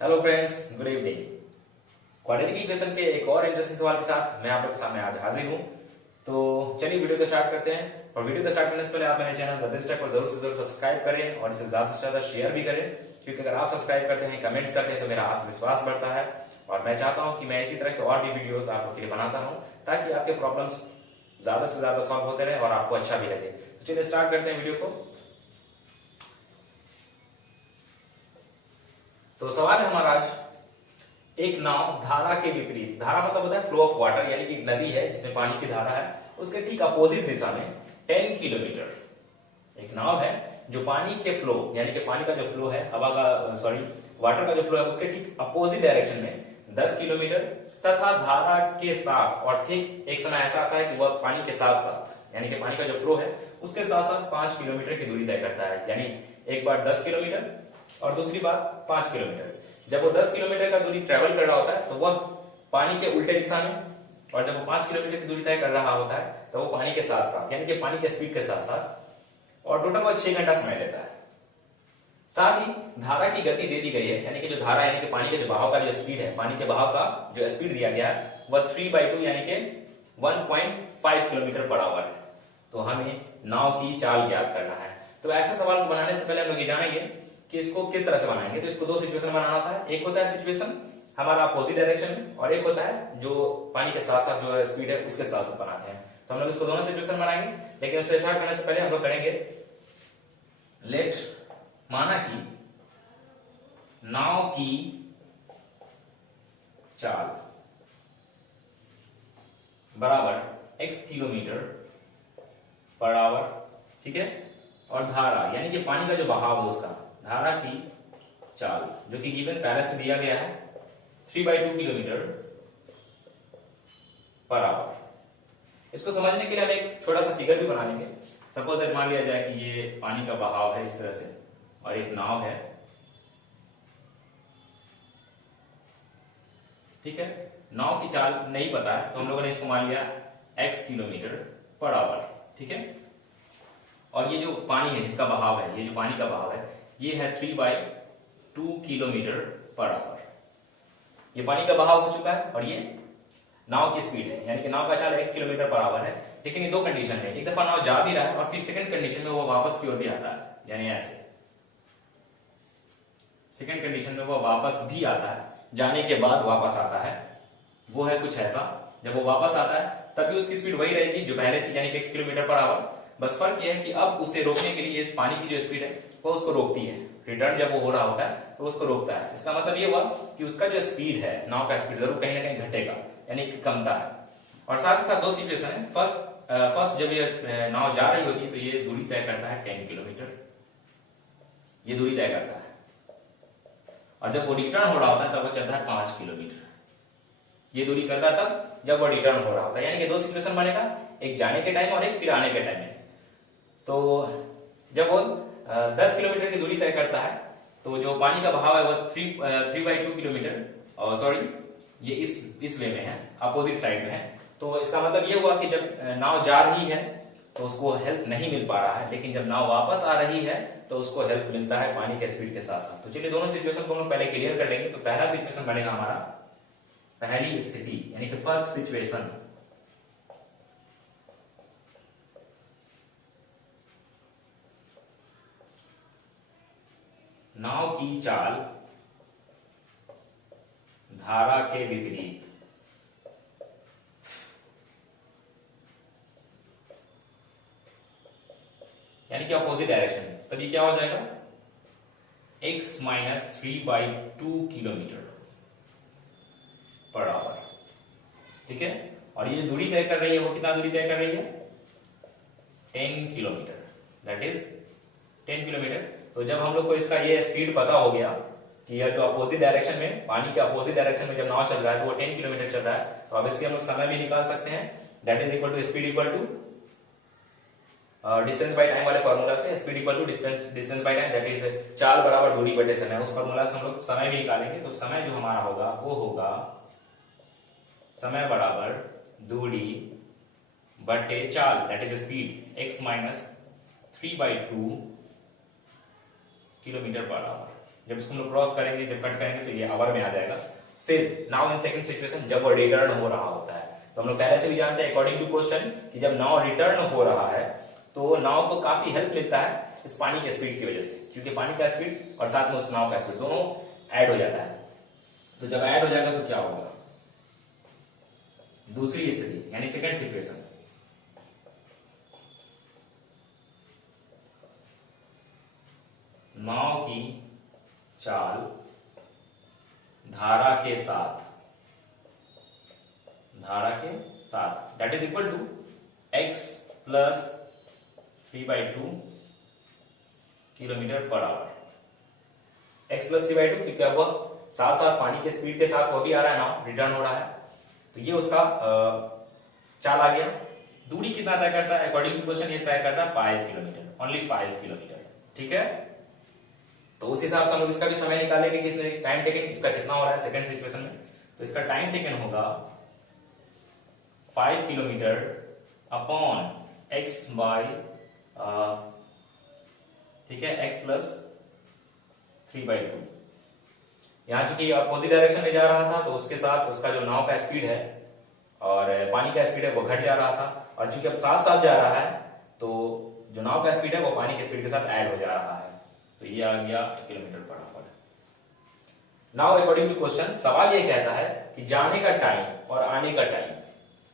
Hello friends, good evening. Quadratic equation के एक और इंटरेस्टिंग सवाल के साथ मैं आप लोग के सामने आज हाजिर हूँ। तो चलिए वीडियो को स्टार्ट करते हैं। और वीडियो को स्टार्ट करने से पहले आप मेरे चैनल द बेस्ट टेक को जरूर से जरूर सब्सक्राइब करें और इसे ज्यादा से ज्यादा शेयर भी करें, क्योंकि अगर आप सब्सक्राइब करते हैं, कमेंट्स करते हैं तो मेरा आत्मविश्वास बढ़ता है और मैं चाहता हूँ कि मैं इसी तरह के और भी वीडियोस आप लोग के लिए बनाता हूँ ताकि आपके प्रॉब्लम्स ज्यादा से ज्यादा सॉल्व होते रहे और आपको अच्छा भी लगे। तो चलिए स्टार्ट करते हैं वीडियो को। तो सवाल है हमारा आज, एक नाव धारा के विपरीत, धारा मतलब होता है फ्लो ऑफ वाटर, यानी कि एक नदी है जिसमें पानी की धारा है, उसके ठीक अपोजिट दिशा में 10 किलोमीटर एक नाव है जो पानी के फ्लो यानी कि पानी का जो फ्लो है, हवा का वाटर का जो फ्लो है उसके ठीक अपोजिट डायरेक्शन में 10 किलोमीटर तथा धारा के साथ, और ठीक एक समय ऐसा आता है कि वह पानी के साथ साथ यानी कि पानी का जो फ्लो है उसके साथ साथ 5 किलोमीटर की दूरी तय करता है। यानी एक बार 10 किलोमीटर और दूसरी बार 5 किलोमीटर। जब वो 10 किलोमीटर का दूरी ट्रेवल कर रहा होता है तो वह पानी के उल्टे दिशा में, और जब वो 5 किलोमीटर की दूरी तय कर रहा होता है तो वो पानी के साथ साथ यानी कि पानी के स्पीड के साथ साथ, और टोटल वह 6 घंटा समय लेता है। साथ ही धारा की गति दे दी गई है, यानी कि जो धारा यानी कि पानी के जो बहाव का जो स्पीड है, पानी के बहाव का जो स्पीड दिया गया है वह 3/2 यानी कि 1.5 किलोमीटर पर आवर है। तो हमें नाव की चाल ज्ञात करना है। तो ऐसे सवाल को बनाने से पहले हम लोग ये जानेंगे कि इसको किस तरह से बनाएंगे। तो इसको दो सिचुएशन बनाना होता है। एक होता है सिचुएशन हमारा अपोजिट डायरेक्शन में, और एक होता है जो पानी के साथ साथ जो स्पीड है उसके साथ साथ बनाते हैं। तो हम लोग इसको दोनों सिचुएशन बनाएंगे, लेकिन उससे स्टार्ट करने से पहले हम लोग करेंगे लेट, माना कि नाव की चाल बराबर x किलोमीटर पर आवर, ठीक है, और धारा यानी कि पानी का जो बहाव है उसका, धारा की चाल जो कि गिवन पहले से दिया गया है 3/2 किलोमीटर पर आवर। इसको समझने के लिए हम एक छोटा सा फिगर भी बना लेंगे। सपोज मान लिया जाए कि ये पानी का बहाव है इस तरह से और एक नाव है, ठीक है। नाव की चाल नहीं पता है तो हम लोगों ने इसको मान लिया x किलोमीटर पर आवर, ठीक है। और ये जो पानी है जिसका बहाव है, ये जो पानी का बहाव है ये है 3/2 किलोमीटर पर आवर। ये पानी का बहाव हो चुका है और ये नाव की स्पीड है, यानी कि नाव का चाल x किलोमीटर पर आवर है। लेकिन ये दो कंडीशन है, एक दफा नाव जा भी रहा है और फिर सेकंड कंडीशन में वो वापस की ओर भी आता है, यानी ऐसे सेकंड कंडीशन में वो वापस भी आता है, जाने के बाद वापस आता है। वो है कुछ ऐसा, जब वो वापस आता है तभी उसकी स्पीड वही रहेगी जो पहले थी, यानी कि x किलोमीटर पर आवर। बस फर्क यह है कि अब उसे रोकने के लिए इस पानी की जो स्पीड है वो उसको रोकती है। रिटर्न जब वो हो रहा होता है तो उसको रोकता है। इसका मतलब ये हुआ कि उसका जो स्पीड है, नाव का स्पीड जरूर कहीं ना कहीं घटेगा, यानी कि कमता है। और साथ ही साथ दो सिचुएशन है। फर्स्ट जब ये नाव जा रही होती है तो ये दूरी तय करता है 10 किलोमीटर, ये दूरी तय करता है, और जब वो रिटर्न हो रहा होता है तब वो चलता है 5 किलोमीटर। ये दूरी करता है तब जब वो रिटर्न हो रहा होता है, यानी कि दो सिचुएशन बनेगा, एक जाने के टाइम और एक फिर आने के टाइम में। तो जब वो 10 किलोमीटर की दूरी तय करता है तो जो पानी का बहाव है वो 3/2 किलोमीटर, ये इस वे में है, अपोजिट साइड में है। तो इसका मतलब ये हुआ कि जब नाव जा रही है तो उसको हेल्प नहीं मिल पा रहा है, लेकिन जब नाव वापस आ रही है तो उसको हेल्प मिलता है पानी के स्पीड के साथ साथ। तो चलिए दोनों सिचुएशन को हम पहले क्लियर कर लेंगे। तो पहला सिचुएशन बनेगा हमारा, पहली स्थिति यानी कि फर्स्ट सिचुएशन, नाव की चाल धारा के विपरीत, यानी कि अपोजिट डायरेक्शन में। तब ये क्या हो जाएगा x minus 3/2 kilometre per our, ठीक है। और ये दूरी तय कर रही है वो कितना दूरी तय कर रही है 10 किलोमीटर, दैट इज 10 किलोमीटर। तो जब हम लोग को इसका ये स्पीड पता हो गया कि यह जो अपोजिट डायरेक्शन में, पानी के अपोजिट डायरेक्शन में जब नाव चल रहा है तो वो 10 किलोमीटर चल रहा है, तो अब इसके हम लोग समय भी निकाल सकते हैं। That is equal to speed equal to distance by time वाले फॉर्मूला से, speed equal to distance by time, that is चाल बराबर दूरी बटे समय। उस फॉर्मूला से हम लोग समय भी निकालेंगे। तो समय जो हमारा होगा वो होगा समय बराबर दूरी बटे चाल, that is speed, x minus 3/2 kilometre per our. जब इसको हम लोग क्रॉस करेंगे, जब कट करेंगे तो ये आवर में आ जाएगा। फिर नाउ इन सेकंड सिचुएशन जब वो रिटर्न हो रहा होता है, तो हम लोग पहले से भी जानते हैं अकॉर्डिंग टू क्वेश्चन कि जब नाव रिटर्न हो रहा है तो नाव को काफी हेल्प मिलता है इस पानी के स्पीड की वजह से, क्योंकि पानी का स्पीड और साथ में उस नाव का स्पीड दोनों ऐड हो जाता है। तो जब ऐड हो जाएगा तो क्या होगा, दूसरी स्थिति यानी सेकंड सिचुएशन, नाव की चाल धारा के साथ that is equal to x plus 3/2 kilometre per hour. x plus 3/2 क्योंकि अब वह साथ साथ पानी के स्पीड के साथ वो भी आ रहा है ना, रिटर्न हो रहा है, तो ये उसका चाल आ गया। दूरी कितना तय करता है अकॉर्डिंग टू क्वेश्चन, ये तय करता है 5 किलोमीटर, ओनली 5 किलोमीटर। ठीक है, तो उस हिसाब से हम लोग इसका भी समय निकालेंगे कि इसने टाइम टेकन इसका कितना हो रहा है सेकंड सिचुएशन में। तो इसका टाइम टेकन होगा 5 किलोमीटर अपॉन x बाई ठीक है x प्लस 3/2। यहां चूंकि अपोजिट डायरेक्शन में जा रहा था तो उसके साथ उसका जो नाव का स्पीड है और पानी का स्पीड है वो घट जा रहा था, और चूंकि अब साथ साथ जा रहा है तो जो नाव का स्पीड है वो पानी के स्पीड के साथ ऐड हो जा रहा है, तो ये आ गया kilometre per hour. Now according to question सवाल ये कहता है कि जाने का टाइम और आने का टाइम,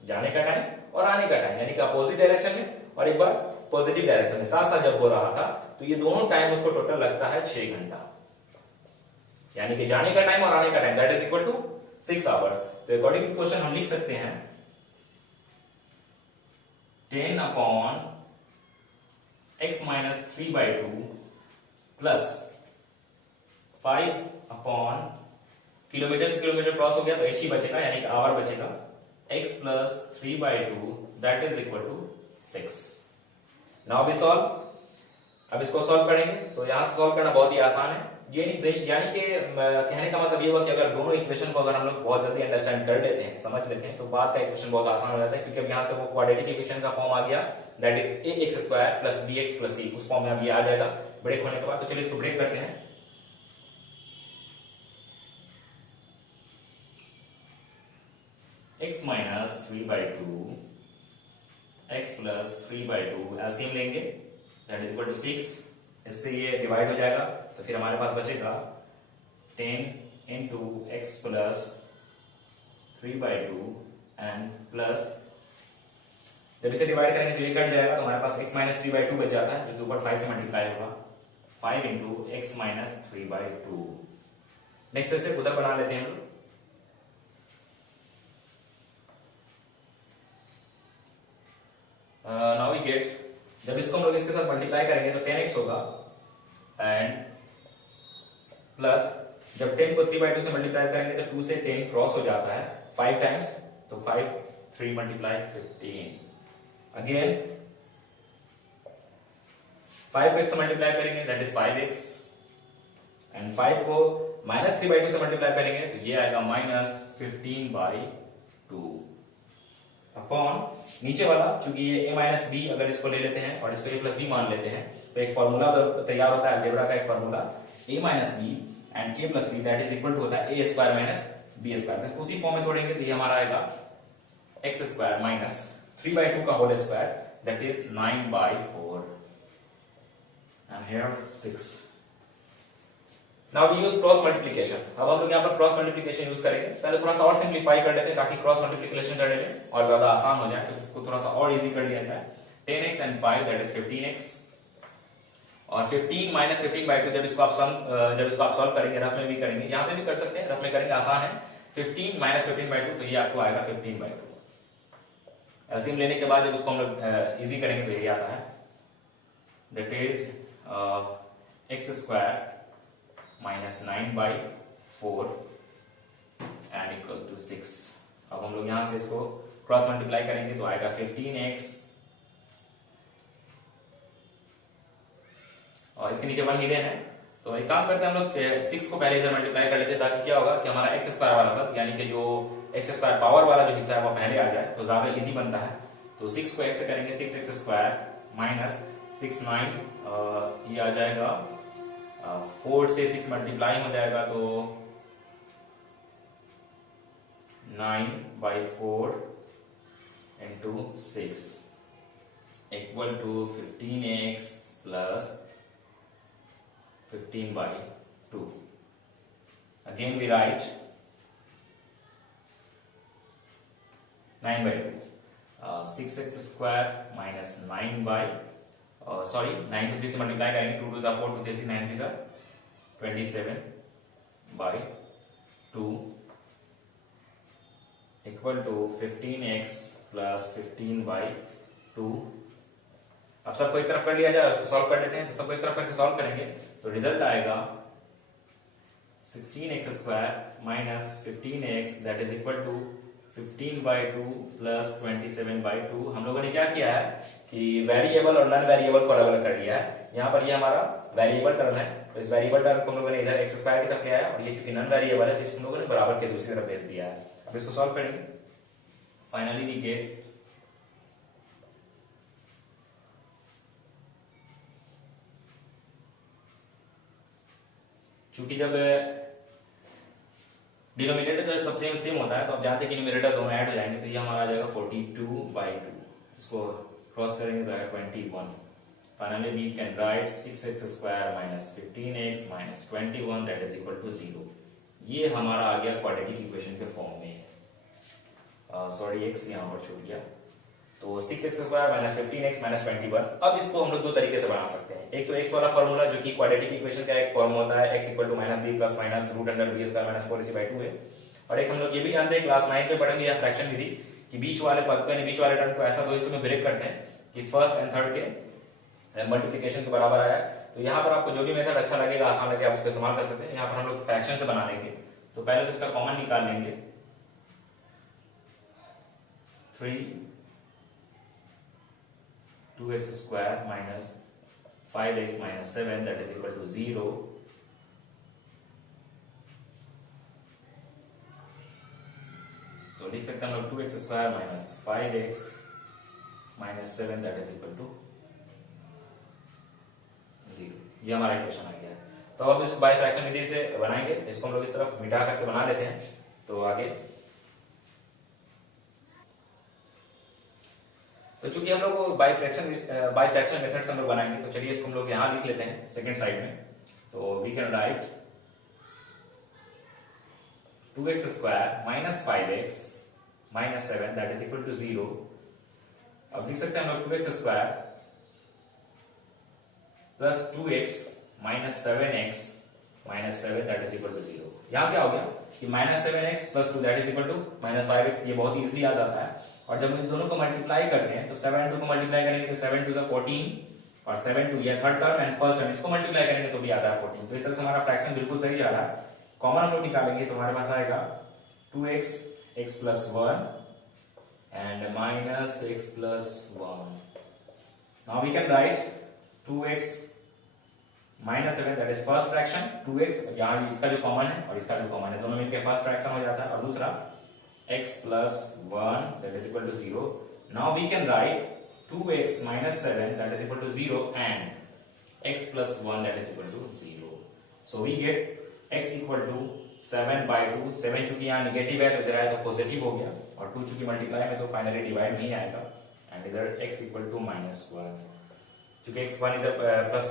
जाने का टाइम और आने का टाइम यानी कि अपोजिट डायरेक्शन में और एक बार पॉजिटिव डायरेक्शन में साथ साथ जब हो रहा था, तो ये दोनों टाइम उसको टोटल लगता है 6 घंटा, यानी कि जाने का टाइम और आने का time that is equal to 6 hour. तो अकॉर्डिंग टू क्वेश्चन हम लिख सकते हैं 10 upon x minus 3/2 plus 5 upon kilometre से किलोमीटर क्रॉस हो गया तो h ही बचेगा यानी कि आवर बचेगा, x plus 3/2 that is equal to 6। Now we solve, अब इसको सॉल्व करेंगे तो यहां से सॉल्व करना बहुत ही आसान है। ये यानी कि कहने का मतलब ये हुआ कि अगर दोनों इक्वेशन को अगर हम लोग बहुत जल्दी अंडरस्टैंड कर लेते हैं, समझ लेते हैं, तो बाद का इक्वेशन बहुत आसान हो जाता है, क्योंकि अब यहां से वो क्वाड्रेटिक इक्वेशन का फॉर्म आ गया that is ax square plus bx plus c, उस फॉर्म में अब ये आ जाएगा ब्रेक होने के बाद। तो चलिए इसको ब्रेक करते हैं। x minus 3/2 x plus 3/2 LCM लेंगे दैट इज इक्वल टू 6, इससे ये डिवाइड हो जाएगा तो फिर हमारे पास बचेगा 10 into x plus 3/2 and plus, जब इसे डिवाइड करेंगे तो ये कट जाएगा तो हमारे पास x माइनस 3/2 बच जाता है जो कि ऊपर 5 से मल्टीप्लाई होगा, 5 इंटू एक्स माइनस 3/2। नेक्स्ट इसे उधर बना लेते हैं हम लोग। नाउ वी गेट, जब इसको हम लोग इसके साथ मल्टीप्लाई करेंगे तो 10x होगा एंड प्लस जब 10 को 3/2 से मल्टीप्लाई करेंगे तो 2 से 10 क्रॉस हो जाता है 5 टाइम्स, तो 5 3 मल्टीप्लाई 15 अगेन 5 को x से मल्टीप्लाई करेंगे दैट इज 5x एंड 5 को माइनस 3/2 से मल्टीप्लाई करेंगे तो ये आएगा माइनस 15/2 अपॉन नीचे वाला, चूंकि ये a माइनस बी अगर इसको ले लेते हैं और इसको a प्लस बी मान लेते हैं तो एक फॉर्मूला तैयार होता है अलजेब्रा का, एक formula a minus b and a plus b that is equal to होता है a square minus b square. तो उसी फॉर्म में तोड़ेंगे तो ये हमारा आएगा x स्क्वायर माइनस 3/2 का whole square that is 9/4 and here 6। Now we use cross multiplication. अब हम लोग यहाँ पर क्रॉस मल्टीप्लिकेशन यूज करेंगे। पहले थोड़ा सा और सिंप्लीफाई कर लेते हैं ताकि क्रॉस मल्टीप्लिकेशन करने में और ज्यादा आसान हो जाए, तो इसको थोड़ा सा और इजी कर लिया जाए। 10x and 5 that is 15x और 15 माइनस 15/2 जब इसको आप सॉल्व करेंगे, रफ में भी करेंगे, यहाँ पे भी कर सकते हैं, रफ में करेंगे आसान है। 15 माइनस 15/2 तो ये आपको आएगा 15/2। एलसीएम लेने के बाद जब उसको हम लोग इजी करेंगे तो यही आता है that is x square minus 9/4 and equal to 6। अब हम लोग यहां से इसको क्रॉस मल्टीप्लाई करेंगे तो आएगा 15x और इसके नीचे 1 हिडन है, तो एक काम करते हैं हम लोग 6 को पहले इधर मल्टीप्लाई कर लेते हैं ताकि क्या होगा कि हमारा x स्क्वायर वाला पद यानी कि जो x स्क्वायर पावर वाला जो हिस्सा है वो पहले आ जाए तो ज्यादा इजी बनता है। तो 6 को x से करेंगे 6x स्क्वायर माइनस 6 9 ये आ जाएगा 4 से 6 मल्टीप्लाई हो जाएगा तो 9/4 into 6 equal to 15x plus 15/2. Again we write 9/2. 6x square minus 9 by 9 to 3 से मल्टीप्लाई करेंगे, 2 to the 4, 2 3 9 3 27/2 equal to 15x plus 15/2. अब सबको एक तरफ कर लिया जाए, उसको सॉल्व कर लेते हैं। तो सबको एक तरफ करके सॉल्व करेंगे तो रिजल्ट आएगा 16x square minus 15x that is equal to 15/2 plus 27/2। हम लोगों ने क्या किया है कि वेरिएबल और नॉन वेरिएबल को अलग अलग कर लिया है। यहाँ पर ये हमारा वेरिएबल टर्म है, तो इस वेरिएबल टर्म को हम लोगों ने इधर एक्स स्क्वायर की तरफ लिया है, और ये चूंकि नॉन वेरिएबल है तो इसको हम लोगों ने बराबर के दूसरी तरफ भेज दिया है। अब इसको सॉल्व करेंगे। फाइनली वी गेट चूंकि जब डिनोमिनेटर जो सबसे सेम होता है तो आप जानते हैं कि न्यूमरेटर दोनों ऐड हो जाएंगे, तो ये हमारा आ जाएगा 42/2। इसको क्रॉस करेंगे तो आएगा 21। Finally we can write 6x square minus 15x minus 21 that is equal to 0। ये हमारा आ गया क्वाड्रेटिक इक्वेशन के फॉर्म में। सॉरी x यहाँ पर छूट गया, तो 6x square minus 15x minus 21। अब इसको हम लोग दो तरीके से बना सकते हैं। एक तो x वाला फॉर्मूला जो कि क्वाड्रेटिक इक्वेशन का एक फॉर्म होता है, x equal to minus b plus minus root under b square minus 4ac/2 है। और एक हम लोग ये भी जानते हैं, क्लास 9 में पढ़ेंगे या फ्रैक्शन विधि, कि बीच वाले पद को यानी बीच वाले टर्म को ऐसा दो हिस्सों में ब्रेक करते हैं कि फर्स्ट एंड थर्ड के मल्टीप्लीकेशन के बराबर आया। तो यहाँ पर आपको जो भी मेथड अच्छा लगेगा, आसान लगे, आप उसको इस्तेमाल कर सकते हैं। यहाँ पर हम लोग फ्रैक्शन से बना लेंगे, तो पहले तो इसका कॉमन निकाल लेंगे। 2x square minus 5x minus 7 that is equal to 0। तो लिख सकते हैं हम लोग 2x square minus 5x minus 7 that is equal to 0। ये हमारा इक्वेशन आ गया। तो अब इस बाय फ्रैक्शन विधि से बनाएंगे, इसको हम लोग इस तरफ मिटा करके बना लेते हैं। तो आगे तो चूंकि हम लोग बाय फ्रैक्शन मेथड से हम लोग बनाएंगे, तो चलिए इसको हम लोग यहां लिख लेते हैं सेकंड साइड में। तो we can write 2x square minus 5x minus 7 that is equal to 0। अब लिख सकते हैं हम लोग 2x square plus 2x minus 7x minus 7 that is equal to 0। यहां क्या हो गया कि minus 7x plus 2 that is equal to minus 5x। ये बहुत इजीली आ जाता है। और जब इस दोनों को मल्टीप्लाई करते हैं तो 7 2 को मल्टीप्लाई करेंगे तो 7 2 14 और 7 2 ये third term and first term, इसको मल्टीप्लाई करेंगे तो भी आता है 14। तो इस तरह से हमारा फ्रैक्शन बिल्कुल सही जा रहा है। कॉमन हम लोग निकालेंगे तो हमारे पास आएगा 2x x plus 1 and minus x plus 1। Now we can write 2x minus 7 that is first fraction 2x, यहाँ इसका जो कॉमन है और इसका जो कॉमन है दोनों मिलकर फर्स्ट फ्रैक्शन हो जाता है, और दूसरा x plus 1 that is equal to 0. Now we can write 2x minus 7 that is equal to 0 and x plus 1 that is equal to 0. So we get x equal to 7/2। 7 चूंकि यहाँ negative है तो इधर आया तो पॉजिटिव हो गया, और 2 चूंकि मल्टीप्लाई में तो फाइनली डिवाइड नहीं आएगा, एंड इधर x इक्वल टू -1। चूंकि x1 इधर प्लस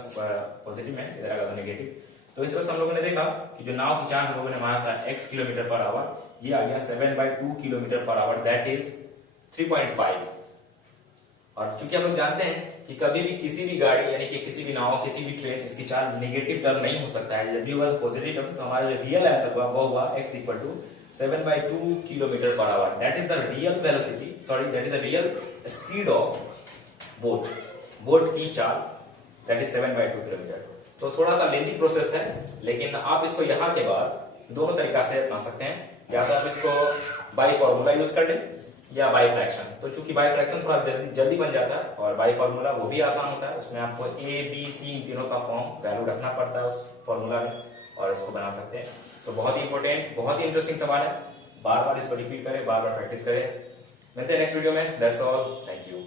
पॉजिटिव है, इधर आएगा तो नेगेटिव। तो इस तरह से हम लोगों ने देखा कि जो नाव की चाल हम लोगों ने मारा था x किलोमीटर पर आवर, ये आ गया 7/2 kilometre per hour that is 3.5। और चूंकि हम लोग जानते हैं कि कभी भी किसी भी गाड़ी यानी कि किसी भी नाव, किसी भी ट्रेन, इसकी चाल नेगेटिव टर्म नहीं हो सकता है। जब भी हुआ पॉजिटिव टर्म, तो हमारा जो रियल आंसर हुआ वो हुआ x equal to 7/2 kilometre per hour. That is the real velocity, sorry that is the real speed of boat की चाल, दैट इज 7/2 किलोमीटर। तो थोड़ा सा लेंथी प्रोसेस है, लेकिन आप इसको यहाँ के बाद दोनों तरीका से अपना सकते हैं। या तो आप इसको बाय फॉर्मूला यूज कर लें या बाय फ्रैक्शन। तो चूंकि बाय फ्रैक्शन थोड़ा जल्दी बन जाता है, और बाय फॉर्मूला वो भी आसान होता है। उसमें आपको a b c इन तीनों का फॉर्म वैल्यू रखना पड़ता है उस फॉर्मूला में, और इसको बना सकते हैं। तो बहुत ही इंपॉर्टेंट, बहुत ही इंटरेस्टिंग सवाल है। बार बार इसको रिपीट करें, बार बार प्रैक्टिस करें। मिलते हैं नेक्स्ट वीडियो में। That's all, thank you.